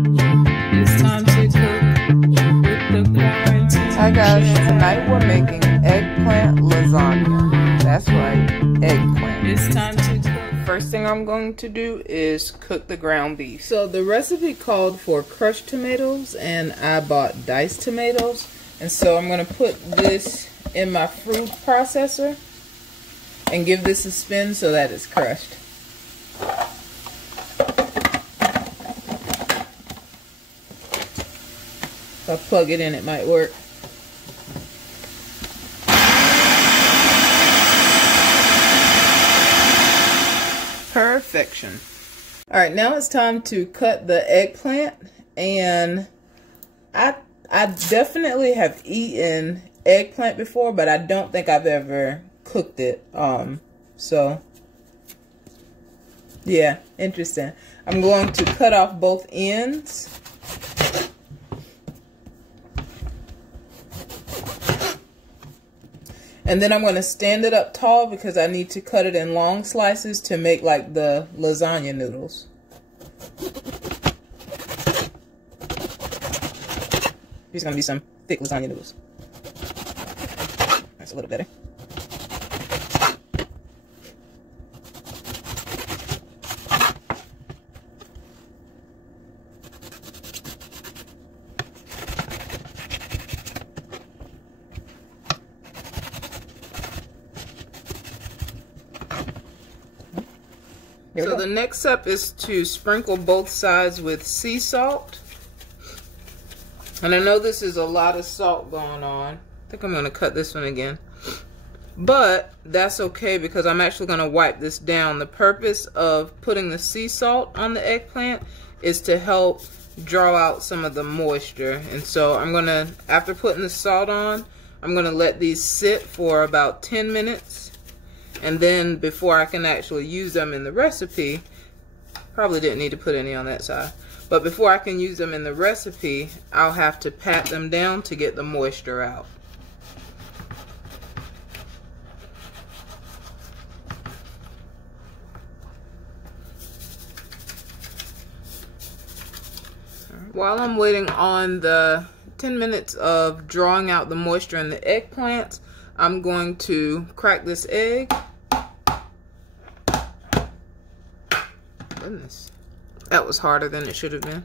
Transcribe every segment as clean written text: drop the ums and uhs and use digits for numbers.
It's time to cook with the quarantine. Hi guys, tonight we're making eggplant lasagna. That's right, eggplant. It's time to cook. First thing I'm going to do is cook the ground beef. So the recipe called for crushed tomatoes and I bought diced tomatoes. And so I'm going to put this in my food processor and give this a spin so that it's crushed. If I plug it in, it might work. Perfection. Alright, now it's time to cut the eggplant, and I definitely have eaten eggplant before, but I don't think I've ever cooked it. So yeah, interesting. I'm going to cut off both ends. And then I'm going to stand it up tall because I need to cut it in long slices to make like the lasagna noodles. These are going to be some thick lasagna noodles. That's a little better. So the next step is to sprinkle both sides with sea salt. And I know this is a lot of salt going on. I think I'm going to cut this one again. But that's okay because I'm actually going to wipe this down. The purpose of putting the sea salt on the eggplant is to help draw out some of the moisture. And so I'm going to, after putting the salt on, I'm going to let these sit for about 10 minutes. And then before I can actually use them in the recipe, probably didn't need to put any on that side, but before I can use them in the recipe, I'll have to pat them down to get the moisture out. While I'm waiting on the 10 minutes of drawing out the moisture in the eggplants, I'm going to crack this egg. Goodness, that was harder than it should have been.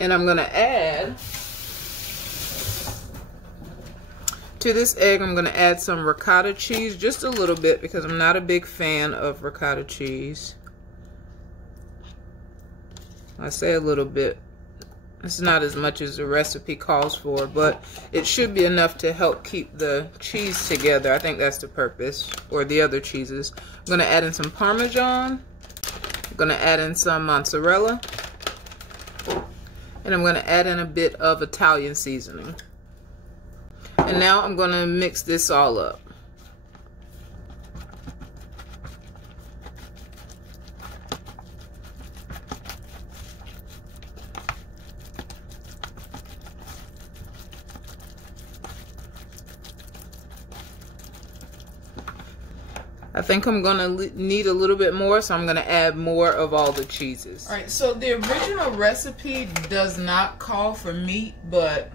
And I'm going to add to this egg, I'm going to add some ricotta cheese, just a little bit because I'm not a big fan of ricotta cheese. I say a little bit. It's not as much as the recipe calls for, but it should be enough to help keep the cheese together. I think that's the purpose, or the other cheeses. I'm going to add in some Parmesan. I'm going to add in some mozzarella. And I'm going to add in a bit of Italian seasoning. And now I'm going to mix this all up. I think I'm going to need a little bit more, so I'm going to add more of all the cheeses. Alright, so the original recipe does not call for meat, but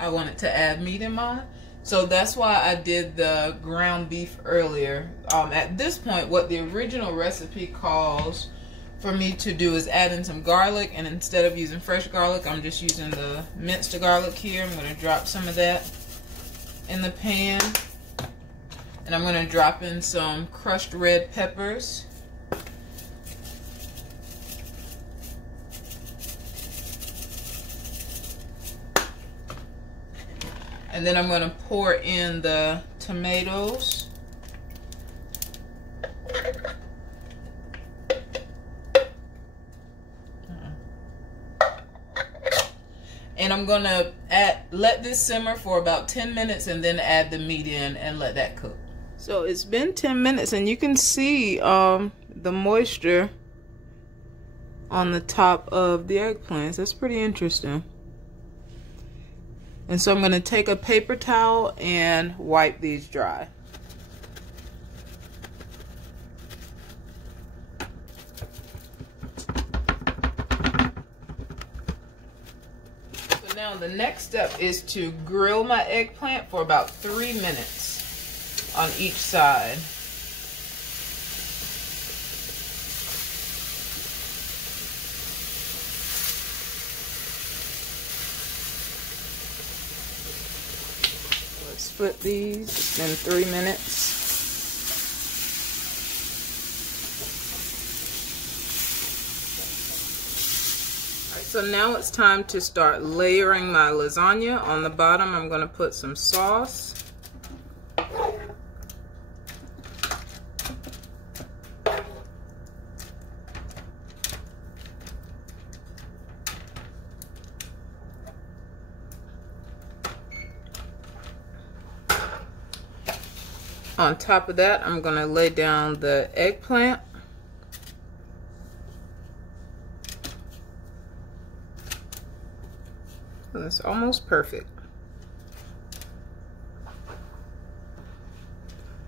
I wanted to add meat in mine. So that's why I did the ground beef earlier. At this point, what the original recipe calls for me to do is add in some garlic, and instead of using fresh garlic, I'm just using the minced garlic here. I'm going to drop some of that in the pan. And I'm going to drop in some crushed red peppers. And then I'm going to pour in the tomatoes. And I'm going to let this simmer for about 10 minutes and then add the meat in and let that cook. So it's been 10 minutes and you can see the moisture on the top of the eggplants. That's pretty interesting. And so I'm going to take a paper towel and wipe these dry. now the next step is to grill my eggplant for about 3 minutes on each side. Let's flip these. It's been 3 minutes. So now it's time to start layering my lasagna. On the bottom, I'm going to put some sauce. On top of that, I'm going to lay down the eggplant. That's almost perfect.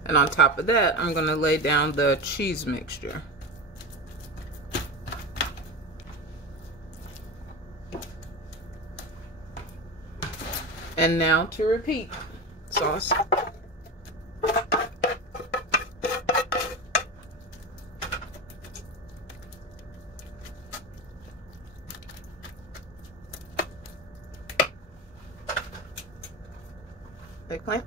And on top of that, I'm going to lay down the cheese mixture. And now to repeat. Sauce. Eggplant.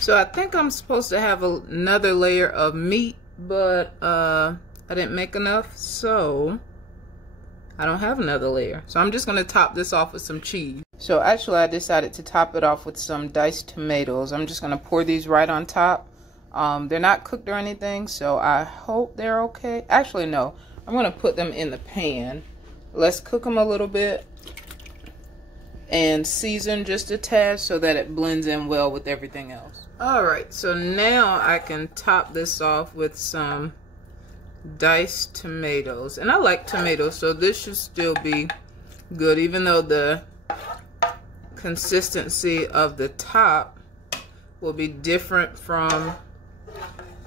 So I think I'm supposed to have another layer of meat, but I didn't make enough, so I don't have another layer. So I'm just going to top this off with some cheese. So actually I decided to top it off with some diced tomatoes. I'm just going to pour these right on top. They're not cooked or anything, so I hope they're okay. Actually, no. I'm going to put them in the pan. Let's cook them a little bit and season just a tad so that it blends in well with everything else. Alright, so now I can top this off with some diced tomatoes. And I like tomatoes, so this should still be good, even though the consistency of the top will be different from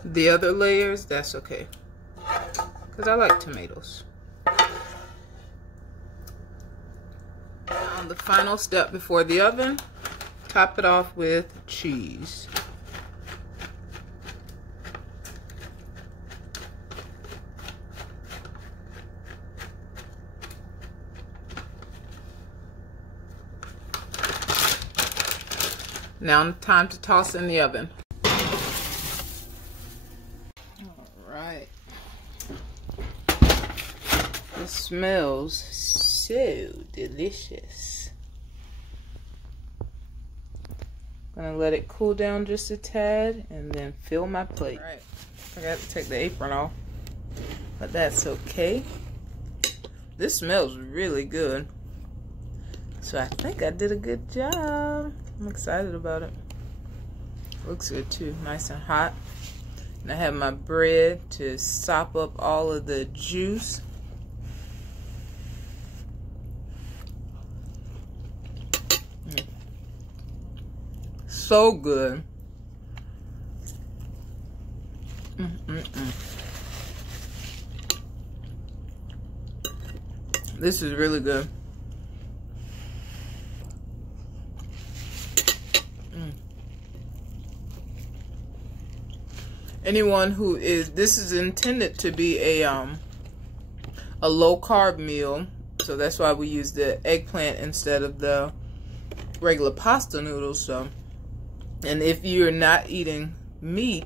the other layers. That's okay, because I like tomatoes. On the final step before the oven, top it off with cheese. Now time to toss in the oven. All right. This smells so delicious. Gonna let it cool down just a tad and then fill my plate. All right. I got to take the apron off, but that's okay. This smells really good. So I think I did a good job. I'm excited about it. Looks good too, nice and hot. And I have my bread to sop up all of the juice. So good. This is really good. Anyone who is, this is intended to be a low carb meal, so that's why we use the eggplant instead of the regular pasta noodles. So, and if you're not eating meat,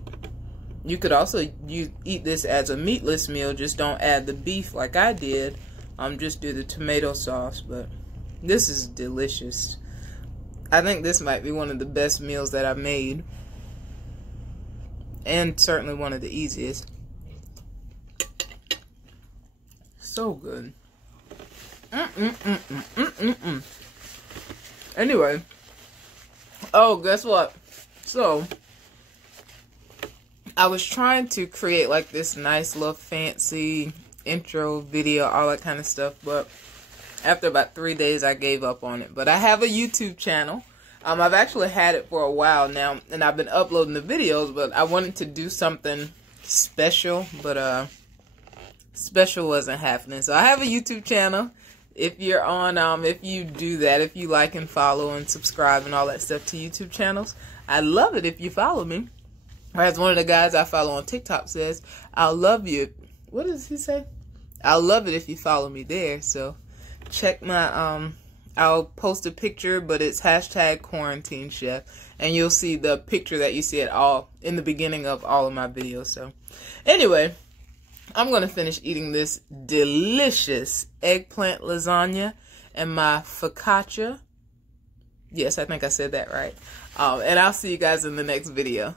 you could also eat this as a meatless meal. Just don't add the beef like I did. Just do the tomato sauce. But this is delicious. I think this might be one of the best meals that I've made. And certainly one of the easiest. So good. Anyway. Oh, guess what? So, I was trying to create like this nice little fancy intro video, all that kind of stuff, but after about 3 days I gave up on it. But I have a YouTube channel. I've actually had it for a while now, and I've been uploading the videos, but I wanted to do something special, but special wasn't happening. So I have a YouTube channel. If you're on, if you do that, if you like and follow and subscribe and all that stuff to YouTube channels, I'd love it if you follow me. Or as one of the guys I follow on TikTok says, I'll love you. What does he say? I'll love it if you follow me there. So check my, I'll post a picture, but it's #QuarantineChef, and you'll see the picture that you see in the beginning of all of my videos. So anyway, I'm going to finish eating this delicious eggplant lasagna and my focaccia. Yes, I think I said that right. And I'll see you guys in the next video.